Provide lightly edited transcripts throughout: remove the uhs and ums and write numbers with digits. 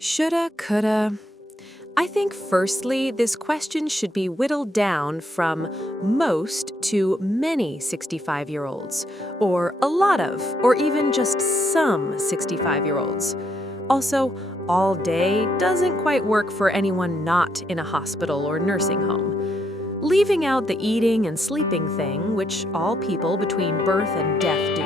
Shoulda, coulda. I think firstly, this question should be whittled down from most to many 65-year-olds, or a lot of, or even just some 65-year-olds. Also, all day doesn't quite work for anyone not in a hospital or nursing home. Leaving out the eating and sleeping thing, which all people between birth and death do,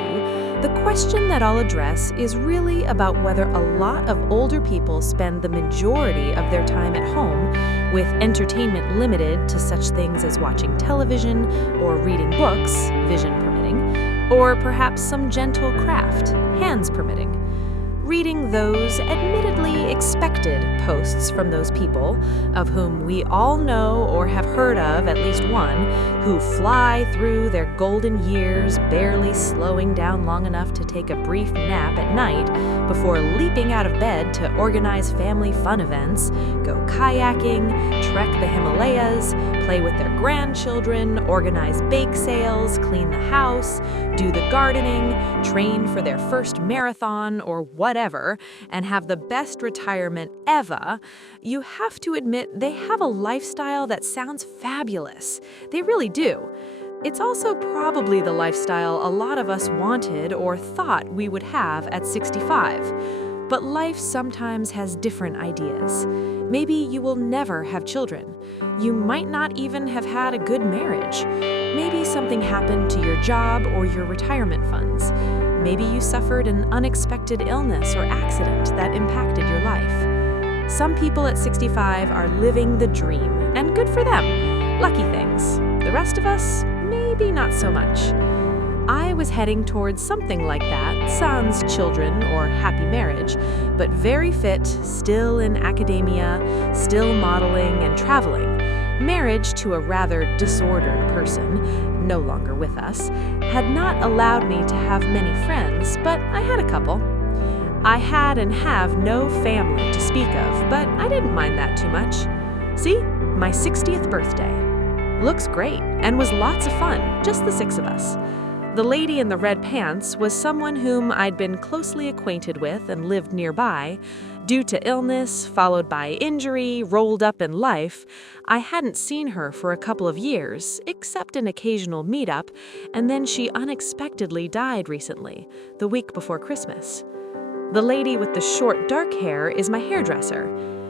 the question that I'll address is really about whether a lot of older people spend the majority of their time at home, with entertainment limited to such things as watching television or reading books, vision permitting, or perhaps some gentle craft, hands permitting. Reading those admittedly expected posts from those people, of whom we all know or have heard of at least one, who fly through their golden years barely slowing down long enough to take a brief nap at night before leaping out of bed to organize family fun events, go kayaking, trek the Himalayas, play with their grandchildren, organize bake sales, clean the house, do the gardening, train for their first marathon or whatever, and have the best retirement ever, you have to admit they have a lifestyle that sounds fabulous. They really do. It's also probably the lifestyle a lot of us wanted or thought we would have at 65. But life sometimes has different ideas. Maybe you will never have children. You might not even have had a good marriage. Maybe something happened to your job or your retirement funds. Maybe you suffered an unexpected illness or accident that impacted your life. Some people at 65 are living the dream, and good for them. Lucky things. The rest of us, maybe not so much. I was heading towards something like that, sans children or happy marriage, but very fit, still in academia, still modeling and traveling. Marriage to a rather disordered person, no longer with us, had not allowed me to have many friends, but I had a couple. I had and have no family to speak of, but I didn't mind that too much. See, my 60th birthday. Looks great, and was lots of fun, just the 6 of us. The lady in the red pants was someone whom I'd been closely acquainted with and lived nearby. Due to illness, followed by injury, rolled up in life, I hadn't seen her for a couple of years, except an occasional meetup, and then she unexpectedly died recently, the week before Christmas. The lady with the short, dark hair is my hairdresser.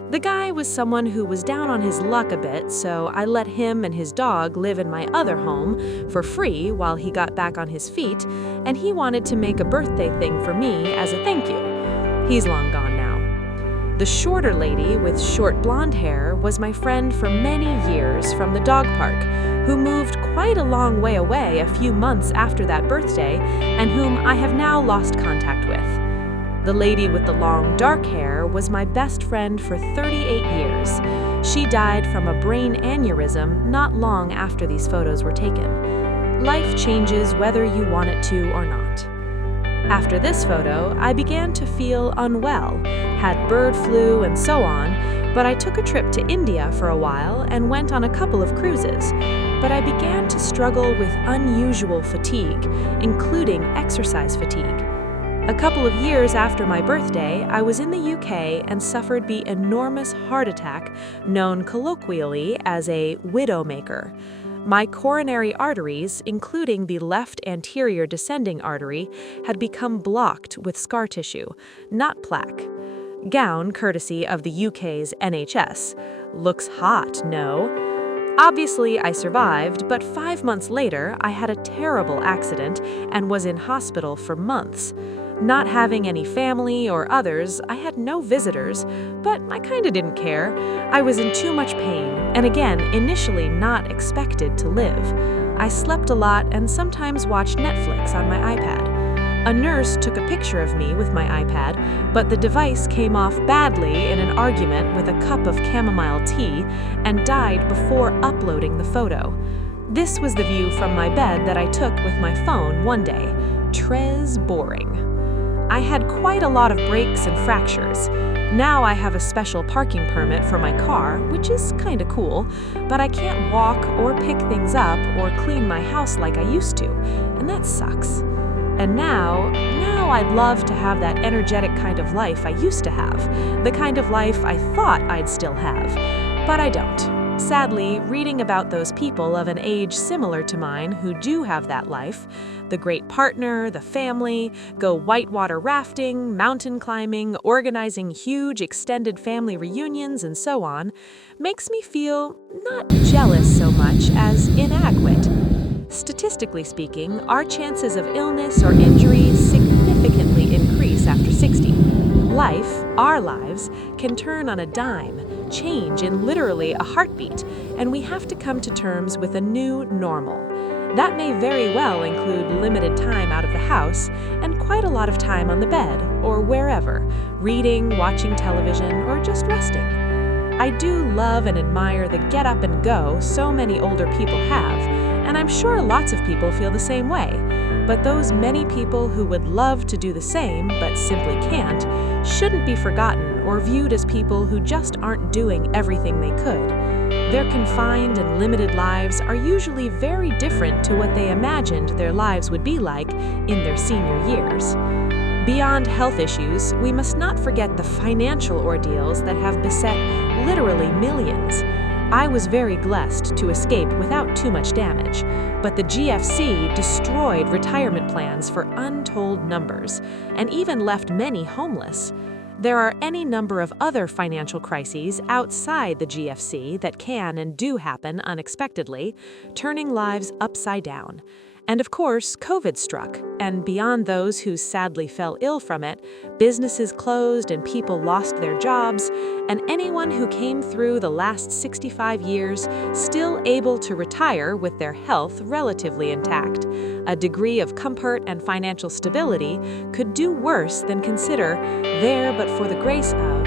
The guy was someone who was down on his luck a bit, so I let him and his dog live in my other home for free while he got back on his feet, and he wanted to make a birthday thing for me as a thank you. He's long gone now. The shorter lady with short blonde hair was my friend for many years from the dog park, who moved quite a long way away a few months after that birthday, and whom I have now lost contact with. The lady with the long, dark hair was my best friend for 38 years. She died from a brain aneurysm not long after these photos were taken. Life changes whether you want it to or not. After this photo, I began to feel unwell, had bird flu and so on, but I took a trip to India for a while and went on a couple of cruises. But I began to struggle with unusual fatigue, including exercise fatigue. A couple of years after my birthday, I was in the UK and suffered the enormous heart attack known colloquially as a widowmaker. My coronary arteries, including the left anterior descending artery, had become blocked with scar tissue, not plaque. Gown courtesy of the UK's NHS. Looks hot, no? Obviously, I survived, but 5 months later, I had a terrible accident and was in hospital for months. Not having any family or others, I had no visitors, but I kinda didn't care. I was in too much pain, and again, initially not expected to live. I slept a lot and sometimes watched Netflix on my iPad. A nurse took a picture of me with my iPad, but the device came off badly in an argument with a cup of chamomile tea and died before uploading the photo. This was the view from my bed that I took with my phone one day. Très boring. I had quite a lot of breaks and fractures. Now I have a special parking permit for my car, which is kinda cool, but I can't walk or pick things up or clean my house like I used to, and that sucks. And now I'd love to have that energetic kind of life I used to have, the kind of life I thought I'd still have. But I don't. Sadly, reading about those people of an age similar to mine who do have that life, the great partner, the family, go whitewater rafting, mountain climbing, organizing huge extended family reunions, and so on, makes me feel not jealous so much as inadequate. Statistically speaking, our chances of illness or injury significantly increase after 60. Life, our lives, can turn on a dime, change in literally a heartbeat, and we have to come to terms with a new normal. That may very well include limited time out of the house and quite a lot of time on the bed or wherever, reading, watching television, or just resting. I do love and admire the get up and go so many older people have, and I'm sure lots of people feel the same way. But those many people who would love to do the same but simply can't shouldn't be forgotten or viewed as people who just aren't doing everything they could. Their confined and limited lives are usually very different to what they imagined their lives would be like in their senior years. Beyond health issues, we must not forget the financial ordeals that have beset literally millions. I was very blessed to escape without too much damage, but the GFC destroyed retirement plans for untold numbers and even left many homeless. There are any number of other financial crises outside the GFC that can and do happen unexpectedly, turning lives upside down. And of course, COVID struck, and beyond those who sadly fell ill from it, businesses closed and people lost their jobs, and anyone who came through the last 65 years still able to retire with their health relatively intact, a degree of comfort and financial stability could do worse than consider there but for the grace of